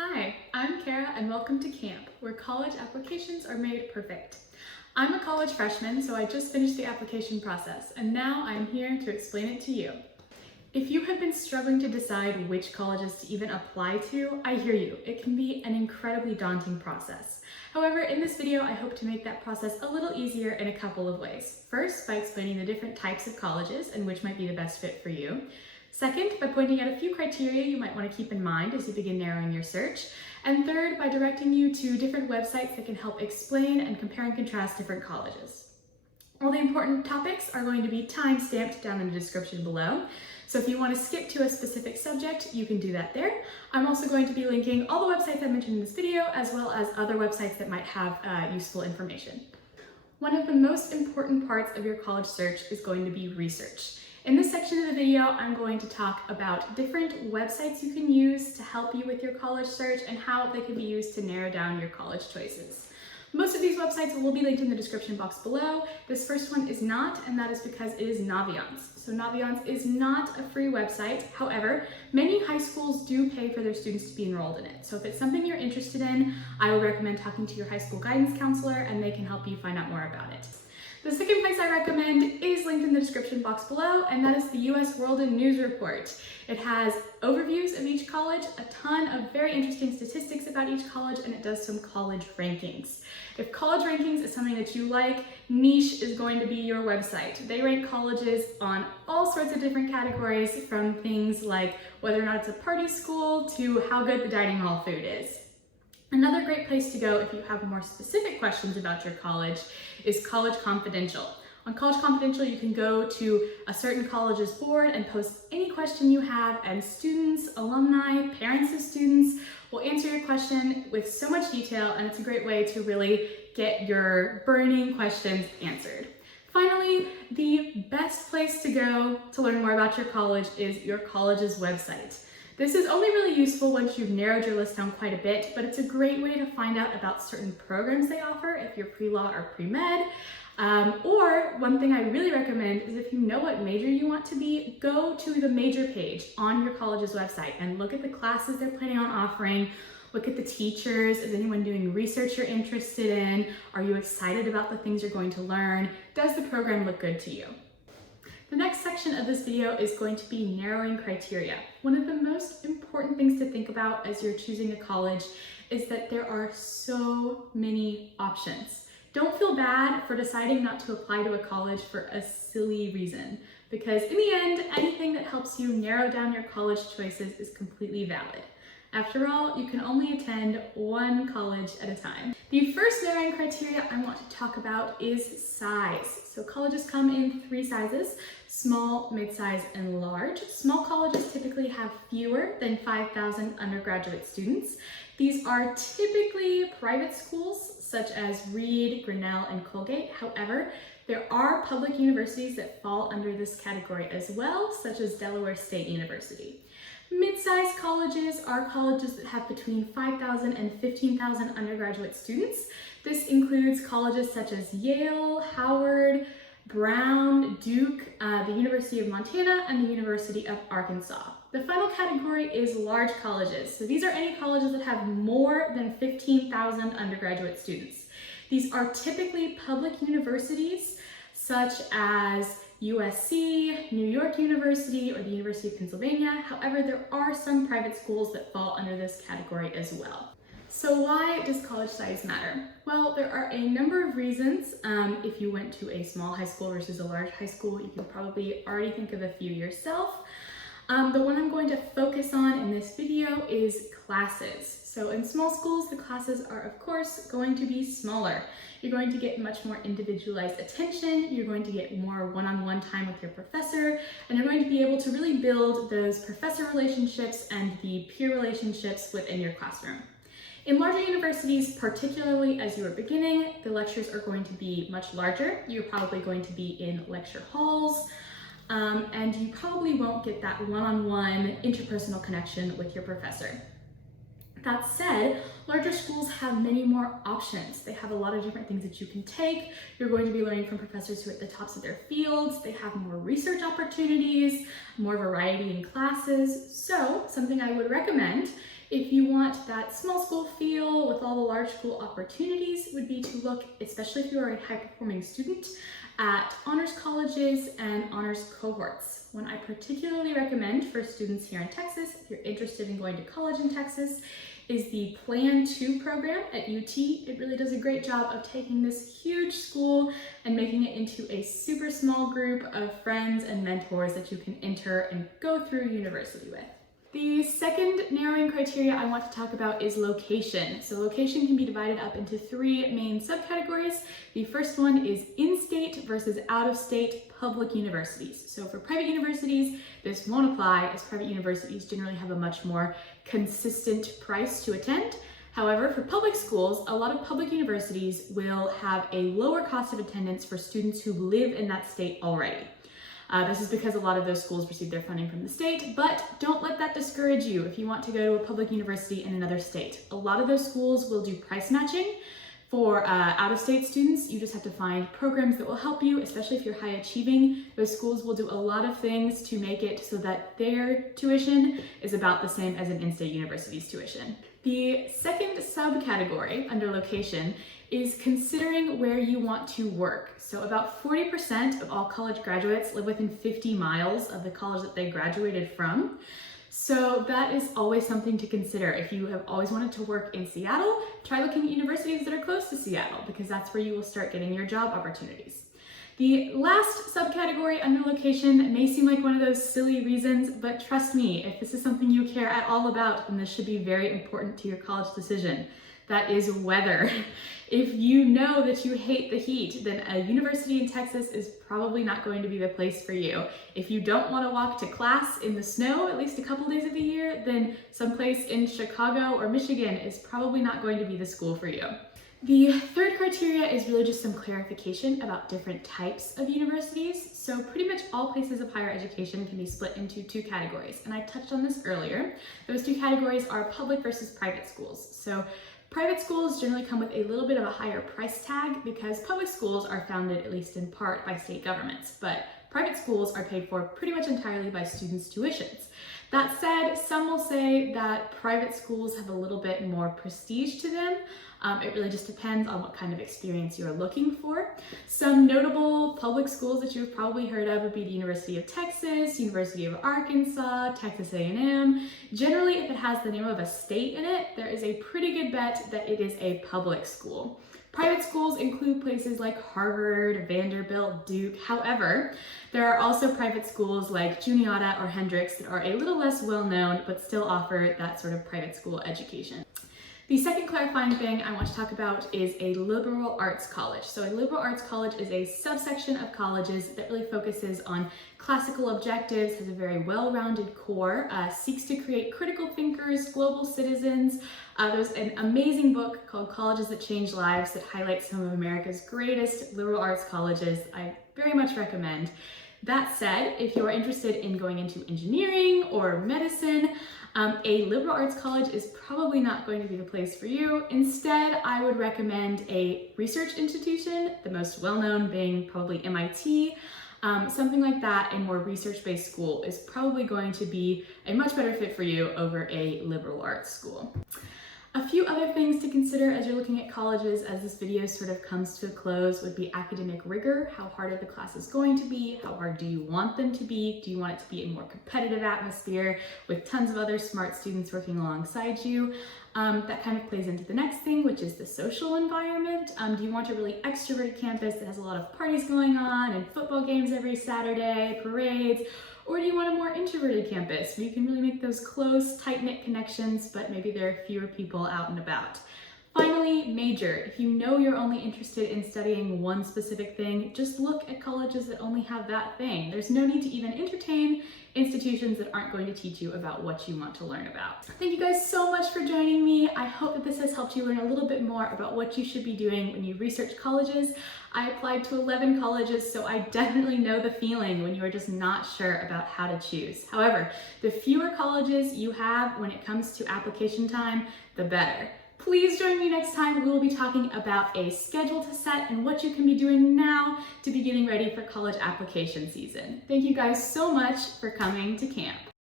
Hi, I'm Kara and welcome to camp, where college applications are made perfect. I'm a college freshman, so I just finished the application process, and now I'm here to explain it to you. If you have been struggling to decide which colleges to even apply to, I hear you. It can be an incredibly daunting process. However, in this video, I hope to make that process a little easier in a couple of ways. First, by explaining the different types of colleges and which might be the best fit for you. Second, by pointing out a few criteria you might want to keep in mind as you begin narrowing your search. And third, by directing you to different websites that can help explain and compare and contrast different colleges. All the important topics are going to be time-stamped down in the description below. So if you want to skip to a specific subject, you can do that there. I'm also going to be linking all the websites I mentioned in this video, as well as other websites that might have useful information. One of the most important parts of your college search is going to be research. In this section of the video, I'm going to talk about different websites you can use to help you with your college search and how they can be used to narrow down your college choices. Most of these websites will be linked in the description box below. This first one is not, and that is because it is Naviance. So Naviance is not a free website. However, many high schools do pay for their students to be enrolled in it. So if it's something you're interested in, I would recommend talking to your high school guidance counselor and they can help you find out more about it. The second place I recommend is linked in the description box below, and that is the U.S. World in News Report. It has overviews of each college, a ton of very interesting statistics about each college, and it does some college rankings. If college rankings is something that you like, Niche is going to be your website. They rank colleges on all sorts of different categories, from things like whether or not it's a party school to how good the dining hall food is. Another great place to go if you have more specific questions about your college is College Confidential. On College Confidential, you can go to a certain college's board and post any question you have, and students, alumni, parents of students will answer your question with so much detail, and it's a great way to really get your burning questions answered. Finally, the best place to go to learn more about your college is your college's website. This is only really useful once you've narrowed your list down quite a bit, but it's a great way to find out about certain programs they offer if you're pre-law or pre-med. Or one thing I really recommend is if you know what major you want to be, go to the major page on your college's website and look at the classes they're planning on offering. Look at the teachers. Is anyone doing research you're interested in? Are you excited about the things you're going to learn? Does the program look good to you? The next section of this video is going to be narrowing criteria. One of the most important things to think about as you're choosing a college is that there are so many options. Don't feel bad for deciding not to apply to a college for a silly reason, because in the end, anything that helps you narrow down your college choices is completely valid. After all, you can only attend one college at a time. The first narrowing criteria I want to talk about is size. So colleges come in three sizes: small, mid-size, and large. Small colleges typically have fewer than 5,000 undergraduate students. These are typically private schools such as Reed, Grinnell, and Colgate. However, there are public universities that fall under this category as well, such as Delaware State University. Mid-sized colleges are colleges that have between 5,000 and 15,000 undergraduate students. This includes colleges such as Yale, Howard, Brown, Duke, the University of Montana, and the University of Arkansas. The final category is large colleges. So these are any colleges that have more than 15,000 undergraduate students. These are typically public universities such as USC, New York University, or the University of Pennsylvania. However, there are some private schools that fall under this category as well. So why does college size matter? Well, there are a number of reasons. If you went to a small high school versus a large high school, you can probably already think of a few yourself. The one I'm going to focus on in this video is classes. So in small schools, the classes are of course going to be smaller. You're going to get much more individualized attention, you're going to get more one-on-one time with your professor, and you're going to be able to really build those professor relationships and the peer relationships within your classroom. In larger universities, particularly as you are beginning, the lectures are going to be much larger. You're probably going to be in lecture halls, and you probably won't get that one-on-one interpersonal connection with your professor. That said, larger schools have many more options. They have a lot of different things that you can take. You're going to be learning from professors who are at the tops of their fields. They have more research opportunities, more variety in classes. So something I would recommend If you want that small school feel with all the large school opportunities, would be to look, especially if you are a high-performing student, at honors colleges and honors cohorts. One I particularly recommend for students here in Texas, if you're interested in going to college in Texas, is the Plan 2 program at UT. It really does a great job of taking this huge school and making it into a super small group of friends and mentors that you can enter and go through university with. The second narrowing criteria I want to talk about is location. So location can be divided up into three main subcategories. The first one is in-state versus out-of-state public universities. So for private universities, this won't apply, as private universities generally have a much more consistent price to attend. However, for public schools, a lot of public universities will have a lower cost of attendance for students who live in that state already. This is because a lot of those schools receive their funding from the state, but don't let that discourage you if you want to go to a public university in another state. A lot of those schools will do price matching. For out-of-state students, you just have to find programs that will help you, especially if you're high achieving. Those schools will do a lot of things to make it so that their tuition is about the same as an in-state university's tuition. The second subcategory under location is considering where you want to work. So about 40% of all college graduates live within 50 miles of the college that they graduated from. So that is always something to consider. If you have always wanted to work in Seattle, try looking at universities that are close to Seattle, because that's where you will start getting your job opportunities. The last subcategory under location may seem like one of those silly reasons, but trust me, if this is something you care at all about, then this should be very important to your college decision. That is weather. If you know that you hate the heat, then a university in Texas is probably not going to be the place for you. If you don't want to walk to class in the snow at least a couple days of the year, then someplace in Chicago or Michigan is probably not going to be the school for you. The third criteria is really just some clarification about different types of universities. So pretty much all places of higher education can be split into two categories, and I touched on this earlier. Those two categories are public versus private schools. So private schools generally come with a little bit of a higher price tag because public schools are founded, at least in part, by state governments, but private schools are paid for pretty much entirely by students' tuitions. That said, some will say that private schools have a little bit more prestige to them. It really just depends on what kind of experience you're looking for. Some notable public schools that you've probably heard of would be the University of Texas, University of Arkansas, Texas A&M. Generally, if it has the name of a state in it, there is a pretty good bet that it is a public school. Private schools include places like Harvard, Vanderbilt, Duke. However, there are also private schools like Juniata or Hendrix that are a little less well-known but still offer that sort of private school education. The second clarifying thing I want to talk about is a liberal arts college. So a liberal arts college is a subsection of colleges that really focuses on classical objectives, has a very well-rounded core, seeks to create critical thinkers, global citizens. There's an amazing book called Colleges That Change Lives that highlights some of America's greatest liberal arts colleges. I very much recommend. That said, if you are interested in going into engineering or medicine, a liberal arts college is probably not going to be the place for you. Instead, I would recommend a research institution, the most well-known being probably MIT. Something like that, a more research-based school, is probably going to be a much better fit for you over a liberal arts school. A few other things to consider as you're looking at colleges as this video sort of comes to a close would be academic rigor. How hard are the classes going to be? How hard do you want them to be? Do you want it to be a more competitive atmosphere with tons of other smart students working alongside you? That kind of plays into the next thing, which is the social environment. Do you want a really extroverted campus that has a lot of parties going on and football games every Saturday, parades? Or do you want a more introverted campus where you can really make those close, tight-knit connections, but maybe there are fewer people out and about? Finally, major. If you know you're only interested in studying one specific thing, just look at colleges that only have that thing. There's no need to even entertain institutions that aren't going to teach you about what you want to learn about. Thank you guys so much for joining me. I hope that this has helped you learn a little bit more about what you should be doing when you research colleges. I applied to 11 colleges, so I definitely know the feeling when you are just not sure about how to choose. However, the fewer colleges you have when it comes to application time, the better. Please join me next time. We will be talking about a schedule to set and what you can be doing now to be getting ready for college application season. Thank you guys so much for coming to camp.